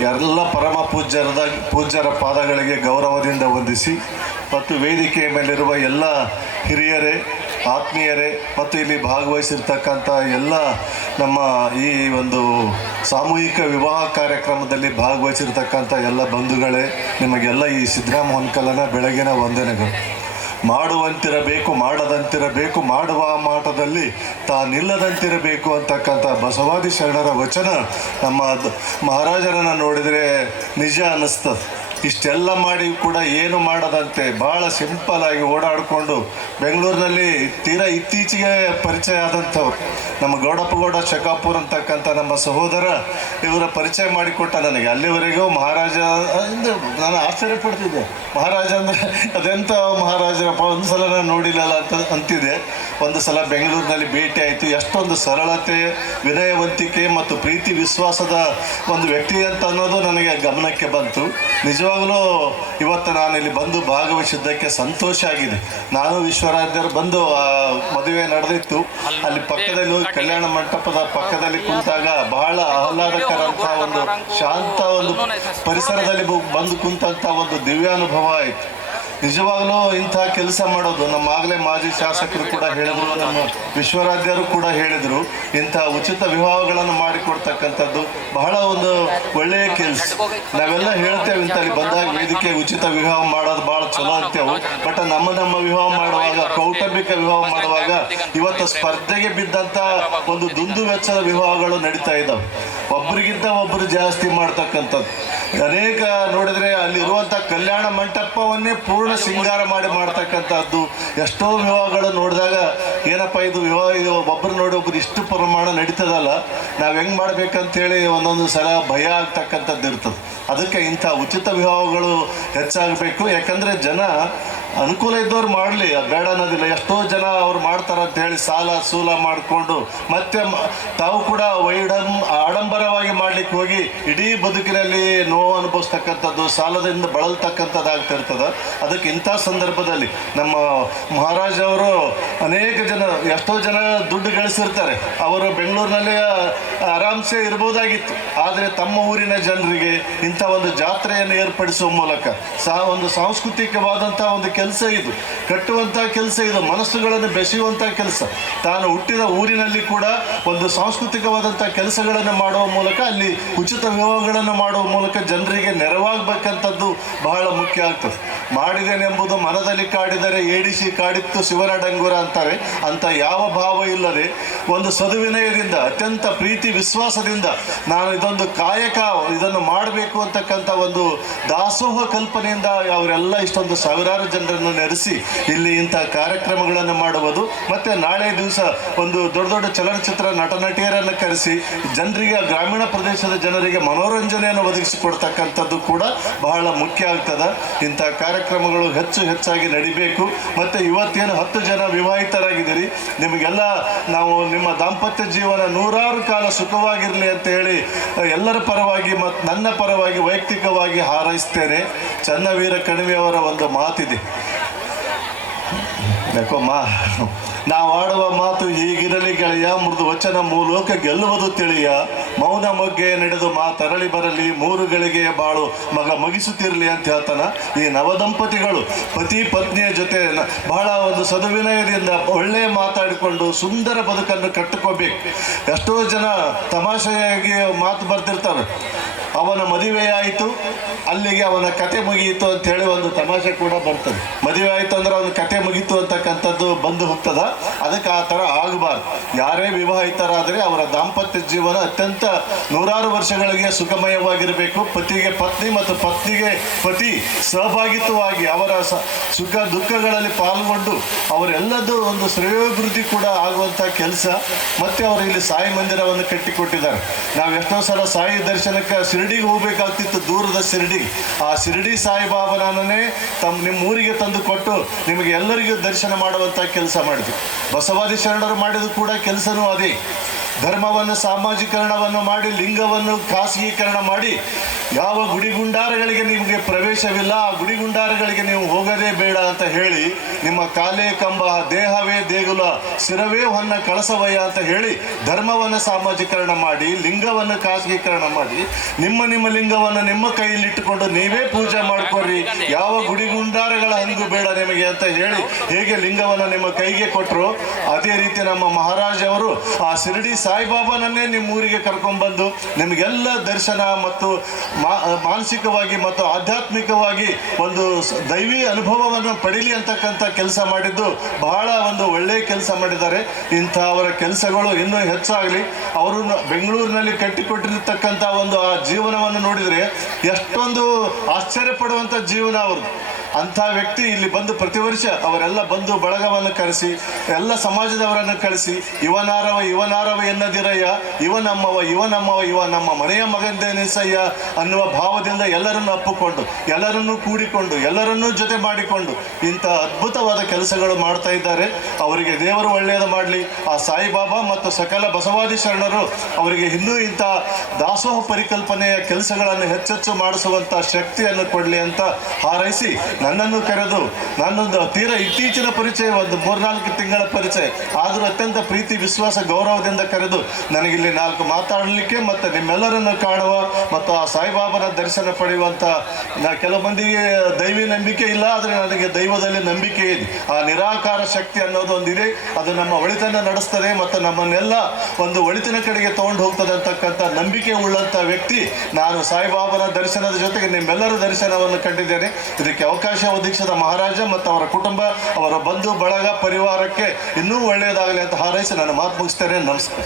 ಎಲ್ಲ ಪರಮ ಪೂಜ್ಯರ ಪಾದಗಳಿಗೆ ಗೌರವದಿಂದ ವಂದಿಸಿ ಮತ್ತು ವೇದಿಕೆಯ ಮೇಲಿರುವ ಎಲ್ಲ ಹಿರಿಯರೇ, ಆತ್ಮೀಯರೇ ಮತ್ತು ಇಲ್ಲಿ ಭಾಗವಹಿಸಿರ್ತಕ್ಕಂಥ ಎಲ್ಲ ನಮ್ಮ ಈ ಒಂದು ಸಾಮೂಹಿಕ ವಿವಾಹ ಕಾರ್ಯಕ್ರಮದಲ್ಲಿ ಭಾಗವಹಿಸಿರ್ತಕ್ಕಂಥ ಎಲ್ಲ ಬಂಧುಗಳೇ, ನಿಮಗೆಲ್ಲ ಈ ಸಿದ್ದರಾಮ ಹೊನ್ಕಲನ ಬೆಳಗಿನ ವಂದನೆಗಳು. ಮಾಡುವಂತಿರಬೇಕು, ಮಾಡದಂತಿರಬೇಕು, ಮಾಡುವ ಮಾಟದಲ್ಲಿ ತಾನಿಲ್ಲದಂತಿರಬೇಕು ಅಂತಕ್ಕಂಥ ಬಸವಾದಿ ಶರಣರ ವಚನ ನಮ್ಮ ಮಹಾರಾಜರನ್ನು ನೋಡಿದರೆ ನಿಜ ಅನ್ನಿಸ್ತದೆ. ಇಷ್ಟೆಲ್ಲ ಮಾಡಿ ಕೂಡ ಏನು ಮಾಡದಂತೆ ಭಾಳ ಸಿಂಪಲ್ಲಾಗಿ ಓಡಾಡಿಕೊಂಡು ಬೆಂಗಳೂರಿನಲ್ಲಿ ತೀರಾ ಇತ್ತೀಚೆಗೆ ಪರಿಚಯ ಆದಂಥವ್ರು ನಮ್ಮ ಗೌಡ ಶಕಾಪುರ್ ಅಂತಕ್ಕಂಥ ನಮ್ಮ ಸಹೋದರ ಇವರ ಪರಿಚಯ ಮಾಡಿಕೊಟ್ಟ ನನಗೆ. ಅಲ್ಲಿವರೆಗೂ ಮಹಾರಾಜ ಅಂದರೆ ನಾನು ಆಶ್ಚರ್ಯಪಡ್ತಿದ್ದೆ, ಮಹಾರಾಜ ಅಂದರೆ ಅದೆಂಥ ಮಹಾರಾಜರಪ್ಪ, ಒಂದು ಸಲ ನಾನು ನೋಡಿಲ್ಲಲ್ಲ ಅಂತಿದೆ. ಒಂದು ಸಲ ಬೆಂಗಳೂರಿನಲ್ಲಿ ಭೇಟಿ ಆಯಿತು. ಎಷ್ಟೊಂದು ಸರಳತೆ, ವಿನಯವಂತಿಕೆ ಮತ್ತು ಪ್ರೀತಿ ವಿಶ್ವಾಸದ ಒಂದು ವ್ಯಕ್ತಿ ಅಂತ ಅನ್ನೋದು ನನಗೆ ಗಮನಕ್ಕೆ ಬಂತು. ನಿಜವಾಗಲೂ ಇವತ್ತು ನಾನು ಇಲ್ಲಿ ಬಂದು ಭಾಗವಹಿಸಿದ್ದಕ್ಕೆ ಸಂತೋಷ ಆಗಿದೆ. ನಾನು ವಿಶ್ವರಾಧ್ಯರು ಬಂದು ಮದುವೆ ನಡೆದಿತ್ತು, ಅಲ್ಲಿ ಪಕ್ಕದಲ್ಲಿ ಕಲ್ಯಾಣ ಮಂಟಪದ ಪಕ್ಕದಲ್ಲಿ ಕುಂತಾಗ ಬಹಳ ಆಹ್ಲಾದಕರಂಥ ಒಂದು ಶಾಂತ ಒಂದು ಪರಿಸರದಲ್ಲಿ ಬಂದು ಕುಂತಂಥ ಒಂದು ದಿವ್ಯಾನುಭವ ಆಯಿತು. ನಿಜವಾಗ್ಲೂ ಇಂಥ ಕೆಲಸ ಮಾಡೋದು, ನಮ್ಮ ಆಗಲೇ ಮಾಜಿ ಶಾಸಕರು ಕೂಡ ಹೇಳಿದರು, ನಮ್ಮ ವಿಶ್ವರಾಧ್ಯರು ಕೂಡ ಹೇಳಿದರು, ಇಂಥ ಉಚಿತ ವಿವಾಹಗಳನ್ನು ಮಾಡಿಕೊಡ್ತಕ್ಕಂಥದ್ದು ಬಹಳ ಒಂದು ಒಳ್ಳೆಯ ಕೆಲಸ. ನಾವೆಲ್ಲ ಹೇಳ್ತೇವೆ ಇಂಥಲ್ಲಿ ಬಂದಾಗ ವೇದಿಕೆ ಉಚಿತ ವಿವಾಹ ಮಾಡೋದು ಭಾಳ ಚಲೋ ಅಂತೇವೆ. ಬಟ್ ನಮ್ಮ ವಿವಾಹ ಮಾಡುವಾಗ, ಕೌಟುಂಬಿಕ ವಿವಾಹ ಮಾಡುವಾಗ ಇವತ್ತು ಸ್ಪರ್ಧೆಗೆ ಬಿದ್ದಂಥ ಒಂದು ದುಂದು ವೆಚ್ಚದ ವಿವಾಹಗಳು ನಡೀತಾ ಇದ್ದಾವೆ. ಒಬ್ಬರಿಗಿಂತ ಒಬ್ಬರು ಜಾಸ್ತಿ ಮಾಡ್ತಕ್ಕಂಥದ್ದು ಅನೇಕ ನೋಡಿದರೆ ಅಲ್ಲಿರುವಂಥ ಕಲ್ಯಾಣ ಮಂಟಪವನ್ನೇ ಪೂರ್ಣ ಸಿಂಗಾರ ಮಾಡ್ತಕ್ಕಂಥದ್ದು ಎಷ್ಟೋ ವಿವಾಹಗಳು ನೋಡಿದಾಗ ಏನಪ್ಪ ಇದು ವಿವಾಹ, ಇದು ಒಬ್ಬರು ನೋಡಿ ಒಬ್ಬರು ಇಷ್ಟು ಪ್ರಮಾಣ ನಡೀತದಲ್ಲ, ನಾವು ಹೆಂಗೆ ಮಾಡ್ಬೇಕಂತೇಳಿ ಒಂದೊಂದು ಸಲ ಭಯ ಆಗ್ತಕ್ಕಂಥದ್ದು ಇರ್ತದೆ. ಅದಕ್ಕೆ ಇಂಥ ಉಚಿತ ವಿವಾಹಗಳು ಹೆಚ್ಚಾಗಬೇಕು. ಯಾಕಂದರೆ ಜನ ಅನುಕೂಲ ಇದ್ದವ್ರು ಮಾಡಲಿ, ಬೇಡ ಅನ್ನೋದಿಲ್ಲ. ಎಷ್ಟೋ ಜನ ಅವ್ರು ಮಾಡ್ತಾರಂತ ಹೇಳಿ ಸಾಲ ಸೂಲ ಮಾಡಿಕೊಂಡು ಮತ್ತೆ ತಾವು ಕೂಡ ಆಡಂಬರವಾಗಿ ಮಾಡಲಿಕ್ಕೆ ಹೋಗಿ ಇಡೀ ಬದುಕಿನಲ್ಲಿ ನೋವು ಅನುಭವಿಸ್ತಕ್ಕಂಥದ್ದು, ಸಾಲದಿಂದ ಬಳಲ್ತಕ್ಕಂಥದ್ದು ಆಗ್ತಿರ್ತದೆ. ಅದಕ್ಕೆ ಇಂಥ ಸಂದರ್ಭದಲ್ಲಿ ನಮ್ಮ ಮಹಾರಾಜ ಅವರು ಅನೇಕ ಜನ, ಎಷ್ಟೋ ಜನ ದುಡ್ಡು ಗಳಿಸಿರ್ತಾರೆ, ಅವರು ಬೆಂಗಳೂರಿನಲ್ಲಿ ಆರಾಮ್ಸೆ ಇರ್ಬೋದಾಗಿತ್ತು. ಆದರೆ ತಮ್ಮ ಊರಿನ ಜನರಿಗೆ ಇಂಥ ಒಂದು ಜಾತ್ರೆಯನ್ನು ಏರ್ಪಡಿಸುವ ಮೂಲಕ ಒಂದು ಸಾಂಸ್ಕೃತಿಕವಾದಂಥ ಒಂದು ಕೆಲಸ ಇದು, ಕಟ್ಟುವಂಥ ಕೆಲಸ ಇದು, ಮನಸ್ಸುಗಳನ್ನು ಬೆಸೆಯುವಂಥ ಕೆಲಸ. ತಾನು ಹುಟ್ಟಿದ ಊರಿನಲ್ಲಿ ಕೂಡ ಒಂದು ಸಾಂಸ್ಕೃತಿಕವಾದಂಥ ಕೆಲಸಗಳನ್ನು ಮಾಡುವ ಮೂಲಕ, ಅಲ್ಲಿ ಉಚಿತ ವಿವಾಹಗಳನ್ನು ಮಾಡುವ ಮೂಲಕ ಜನರಿಗೆ ನೆರವಾಗಬೇಕಂಥದ್ದು ಬಹಳ ಮುಖ್ಯ ಆಗ್ತದೆ. ಮಾಡಿದೇನೆಂಬುದು ಮನದಲ್ಲಿ ಕಾಡಿದರೆ ಏಡಿಸಿ ಕಾಡಿತ್ತು ಶಿವನ ಡಂಗುರ ಅಂತಾರೆ. ಅಂತ ಯಾವ ಭಾವ ಇಲ್ಲದೆ ಒಂದು ಸದುವಿನಯದಿಂದ, ಅತ್ಯಂತ ಪ್ರೀತಿ ವಿಶ್ವಾಸದಿಂದ ನಾನು ಇದೊಂದು ಕಾಯಕ, ಇದನ್ನು ಮಾಡಬೇಕು ಅಂತಕ್ಕಂಥ ಒಂದು ದಾಸೋಹ ಕಲ್ಪನೆಯಿಂದ ಅವರೆಲ್ಲ ಇಷ್ಟೊಂದು ಸಾವಿರಾರು ಜನರನ್ನು ನೆರೆಸಿ ಇಲ್ಲಿ ಇಂಥ ಕಾರ್ಯಕ್ರಮಗಳನ್ನು ಮಾಡುವುದು. ಮತ್ತು ನಾಳೆ ದಿವಸ ಒಂದು ದೊಡ್ಡ ದೊಡ್ಡ ಚಲನಚಿತ್ರ ನಟ ನಟಿಯರನ್ನು ಕರೆಸಿ ಜನರಿಗೆ, ಗ್ರಾಮೀಣ ಪ್ರದೇಶದ ಜನರಿಗೆ ಮನೋರಂಜನೆಯನ್ನು ಒದಗಿಸಿಕೊಡ್ತಕ್ಕಂಥದ್ದು ಕೂಡ ಬಹಳ ಮುಖ್ಯ ಆಗ್ತದೆ. ಇಂಥ ಕಾರ್ಯಕ್ರಮಗಳು ಹೆಚ್ಚಾಗಿ ನಡಿಬೇಕು. ಮತ್ತು ಇವತ್ತೇನು 10 ಜನ ವಿವಾಹಿತರಾಗಿದ್ದೀರಿ, ನಿಮಗೆಲ್ಲ ನಾವು ನಿಮ್ಮ ದಾಂಪತ್ಯ ಜೀವನ ನೂರಾರು ಕಾಲ ಸುಖವಾಗಿರಲಿ ಅಂತ ಹೇಳಿ ಎಲ್ಲರ ಪರವಾಗಿ ಮತ್ತು ನನ್ನ ಪರವಾಗಿ ವೈಯಕ್ತಿಕವಾಗಿ ಹಾರೈಸ್ತೇನೆ. ಚನ್ನವೀರ ಕಣಿವೆಯವರ ಒಂದು ಮಾತಿದೆ, ಯಾಕಮ್ಮ ನಾವು ಆಡುವ ಮಾತು ಹೀಗಿರಲಿ ಗೆಳೆಯ, ಮೃದು ವಚನ ಮೂಲೋಕ ಗೆಲ್ಲುವುದು ತಿಳಿಯ, ಮೌನ ಮೊಗ್ಗೆ ನಡೆದು ಮಾತರಳಿ ಬರಲಿ, 3 ಗಳಿಗೆಯ ಬಾಳು ಮಗ ಮುಗಿಸುತ್ತಿರಲಿ ಅಂತ ಹೇಳ್ತಾನ. ಈ ನವದಂಪತಿಗಳು ಪತಿ ಪತ್ನಿಯ ಜೊತೆ ಬಹಳ ಒಂದು ಸದುವಿನಯದಿಂದ ಒಳ್ಳೆಯ ಮಾತಾಡಿಕೊಂಡು ಸುಂದರ ಬದುಕನ್ನು ಕಟ್ಟಿಕೋಬೇಕು. ಎಷ್ಟೋ ಜನ ತಮಾಷೆಯಾಗಿ ಮಾತು ಬರ್ತಿರ್ತಾರೆ, ಅವನ ಮದುವೆ ಆಯಿತು ಅಲ್ಲಿಗೆ ಅವನ ಕತೆ ಮುಗಿಯಿತು ಅಂಥೇಳಿ ಒಂದು ತಮಾಷೆ ಕೂಡ ಬರ್ತದೆ. ಮದುವೆ ಆಯಿತು ಅಂದ್ರೆ ಅವನ ಕತೆ ಮುಗೀತು ಅಂತಕ್ಕಂಥದ್ದು ಬಂದು ಹೋಗ್ತದ. ಅದಕ್ಕೆ ಆ ಥರ ಆಗಬಾರ್ದು. ಯಾರೇ ವಿವಾಹಿತರಾದರೆ ಅವರ ದಾಂಪತ್ಯ ಜೀವನ ಅತ್ಯಂತ ನೂರಾರು ವರ್ಷಗಳಿಗೆ ಸುಖಮಯವಾಗಿರಬೇಕು. ಪತಿಗೆ ಪತ್ನಿ ಮತ್ತು ಪತ್ನಿಗೆ ಪತಿ ಸಹಭಾಗಿತ್ವವಾಗಿ ಅವರ ಸುಖ ದುಃಖಗಳಲ್ಲಿ ಪಾಲ್ಗೊಂಡು ಅವರೆಲ್ಲದೂ ಒಂದು ಶ್ರೇಯೋಭಿವೃದ್ಧಿ ಕೂಡ ಆಗುವಂಥ ಕೆಲಸ. ಮತ್ತು ಅವರು ಇಲ್ಲಿ ಸಾಯಿ ಮಂದಿರವನ್ನು ಕಟ್ಟಿಕೊಟ್ಟಿದ್ದಾರೆ. ನಾವು ಎಷ್ಟೋ ಸಲ ಸಾಯಿ ದರ್ಶನಕ್ಕೆ ಶಿರಡಿಗೆ ಹೋಗಬೇಕಾಗ್ತಿತ್ತು, ದೂರದ ಶಿರಡಿ. ಆ ಶಿರಡಿ ಸಾಯಿಬಾಬನನ್ನೇ ನಿಮ್ಮ ಊರಿಗೆ ತಂದು ಕೊಟ್ಟು ನಿಮಗೆ ಎಲ್ಲರಿಗೂ ದರ್ಶನ ಮಾಡುವಂಥ ಕೆಲಸ ಮಾಡಿದ್ವಿ. ಬಸವಾದಿ ಶರಣರು ಮಾಡಿದ ಕೂಡ ಕೆಲಸನೂ ಅದೇ. ಧರ್ಮವನ್ನು ಸಾಮಾಜೀಕರಣವನ್ನು ಮಾಡಿ ಲಿಂಗವನ್ನು ಖಾಸಗೀಕರಣ ಮಾಡಿ ಯಾವ ಗುಡಿಗುಂಡಾರಗಳಿಗೆ ನಿಮಗೆ ಪ್ರವೇಶವಿಲ್ಲ, ಆ ಗುಡಿಗುಂಡಾರಗಳಿಗೆ ನೀವು ಹೋಗದೇ ಬೇಡ ಅಂತ ಹೇಳಿ, ನಿಮ್ಮ ಕಾಲೇ ಕಂಬ ದೇಹವೇ ದೇಗುಲ ಶಿರವೇ ಹೊನ್ನ ಕಳಸವಯ್ಯ ಅಂತ ಹೇಳಿ ಧರ್ಮವನ್ನು ಸಾಮಾಜೀಕರಣ ಮಾಡಿ ಲಿಂಗವನ್ನು ಖಾಸಗೀಕರಣ ಮಾಡಿ ನಿಮ್ಮ ಲಿಂಗವನ್ನು ನಿಮ್ಮ ಕೈಯಲ್ಲಿಟ್ಟುಕೊಂಡು ನೀವೇ ಪೂಜೆ ಮಾಡ್ಕೊರಿ, ಯಾವ ಗುಡಿಗುಂಡಾರಗಳ ಹಂಗು ಬೇಡ ನಿಮಗೆ ಅಂತ ಹೇಳಿ ಹೇಗೆ ಲಿಂಗವನ್ನು ನಿಮ್ಮ ಕೈಗೆ ಕೊಟ್ಟರು, ಅದೇ ರೀತಿ ನಮ್ಮ ಮಹಾರಾಜ್ ಅವರು ಆ ಶಿರಡಿ ಸಾಯಿಬಾಬಾನನ್ನೇ ನಿಮ್ಮ ಊರಿಗೆ ಕರ್ಕೊಂಡ್ಬಂದು ನಿಮಗೆಲ್ಲ ದರ್ಶನ ಮತ್ತು ಮಾನಸಿಕವಾಗಿ ಮತ್ತು ಆಧ್ಯಾತ್ಮಿಕವಾಗಿ ಒಂದು ದೈವಿ ಅನುಭವವನ್ನು ಪಡೀಲಿ ಅಂತಕ್ಕಂಥ ಕೆಲಸ ಮಾಡಿದ್ದು ಬಹಳ ಒಂದು ಒಳ್ಳೆಯ ಕೆಲಸ ಮಾಡಿದ್ದಾರೆ. ಇಂಥ ಅವರ ಕೆಲಸಗಳು ಇನ್ನೂ ಹೆಚ್ಚಾಗಲಿ. ಅವರು ಬೆಂಗಳೂರಿನಲ್ಲಿ ಕಟ್ಟಿಕೊಟ್ಟಿರ್ತಕ್ಕಂಥ ಒಂದು ಆ ಜೀವನವನ್ನು ನೋಡಿದರೆ ಎಷ್ಟೊಂದು ಆಶ್ಚರ್ಯ ಪಡುವಂಥ ಜೀವನ ಅವ್ರದ್ದು. ಅಂಥ ವ್ಯಕ್ತಿ ಇಲ್ಲಿ ಬಂದು ಪ್ರತಿ ವರ್ಷ ಅವರೆಲ್ಲ ಬಂದು ಬಳಗವನ್ನು ಕರೆಸಿ ಎಲ್ಲ ಸಮಾಜದವರನ್ನು ಕಳಿಸಿ ಇವನಾರವ ಎನ್ನದಿರಯ್ಯ, ಇವ ನಮ್ಮ ಮನೆಯ ಮಗಂದೇನಿಸಯ್ಯ ಅನ್ನುವ ಭಾವದಿಂದ ಎಲ್ಲರನ್ನು ಅಪ್ಪಿಕೊಂಡು ಎಲ್ಲರನ್ನೂ ಕೂಡಿಕೊಂಡು ಎಲ್ಲರನ್ನೂ ಜೊತೆ ಮಾಡಿಕೊಂಡು ಇಂಥ ಅದ್ಭುತವಾದ ಕೆಲಸಗಳು ಮಾಡ್ತಾ ಇದ್ದಾರೆ. ಅವರಿಗೆ ದೇವರು ಒಳ್ಳೆಯದು ಮಾಡಲಿ. ಆ ಸಾಯಿಬಾಬಾ ಮತ್ತು ಸಕಲ ಬಸವಾದಿ ಶರಣರು ಅವರಿಗೆ ಇನ್ನೂ ಇಂಥ ದಾಸೋಹ ಪರಿಕಲ್ಪನೆಯ ಕೆಲಸಗಳನ್ನು ಹೆಚ್ಚೆಚ್ಚು ಮಾಡಿಸುವಂಥ ಶಕ್ತಿಯನ್ನು ಕೊಡಲಿ ಅಂತ ಹಾರೈಸಿ ನನ್ನನ್ನು ಕರೆದು ನನ್ನೊಂದು ತೀರಾ ಇತ್ತೀಚಿನ ಪರಿಚಯ, ಒಂದು 3-4 ತಿಂಗಳ ಪರಿಚಯ ಆದರೂ ಅತ್ಯಂತ ಪ್ರೀತಿ ವಿಶ್ವಾಸ ಗೌರವದಿಂದ ಕರೆದು ನನಗಿಲ್ಲಿ 4 ಮಾತಾಡಲಿಕ್ಕೆ ಮತ್ತು ನಿಮ್ಮೆಲ್ಲರನ್ನು ಕಾಣುವ ಮತ್ತು ಆ ಸಾಯಿಬಾಬನ ದರ್ಶನ ಪಡೆಯುವಂಥ ಕೆಲವು ಮಂದಿಗೆ ದೈವಿ ನಂಬಿಕೆ ಇಲ್ಲ, ಆದರೆ ನನಗೆ ದೈವದಲ್ಲಿ ನಂಬಿಕೆ ಇದೆ. ಆ ನಿರಾಕಾರ ಶಕ್ತಿ ಅನ್ನೋದು ಒಂದಿದೆ, ಅದು ನಮ್ಮ ಒಳಿತನ್ನು ನಡೆಸ್ತದೆ ಮತ್ತು ನಮ್ಮನ್ನೆಲ್ಲ ಒಂದು ಒಳಿತಿನ ಕಡೆಗೆ ತಗೊಂಡು ಹೋಗ್ತದೆ ಅಂತಕ್ಕಂಥ ನಂಬಿಕೆ ಉಳ್ಳಂಥ ವ್ಯಕ್ತಿ ನಾನು. ಸಾಯಿಬಾಬನ ದರ್ಶನದ ಜೊತೆಗೆ ನಿಮ್ಮೆಲ್ಲರ ದರ್ಶನವನ್ನು ಕಂಡಿದ್ದೇನೆ. ಇದಕ್ಕೆ ಅವಕಾಶ ಒದಗಿಸಿದ ಮಹಾರಾಜ ಮತ್ತು ಅವರ ಕುಟುಂಬ, ಅವರ ಬಂಧು ಬಳಗ ಪರಿವಾರಕ್ಕೆ ಇನ್ನೂ ಒಳ್ಳೆಯದಾಗಲಿ ಅಂತ ಹಾರೈಸಿ ನಾನು ಮಾತು ಮುಗಿಸ್ತೇನೆ. ನಮಸ್ಕಾರ.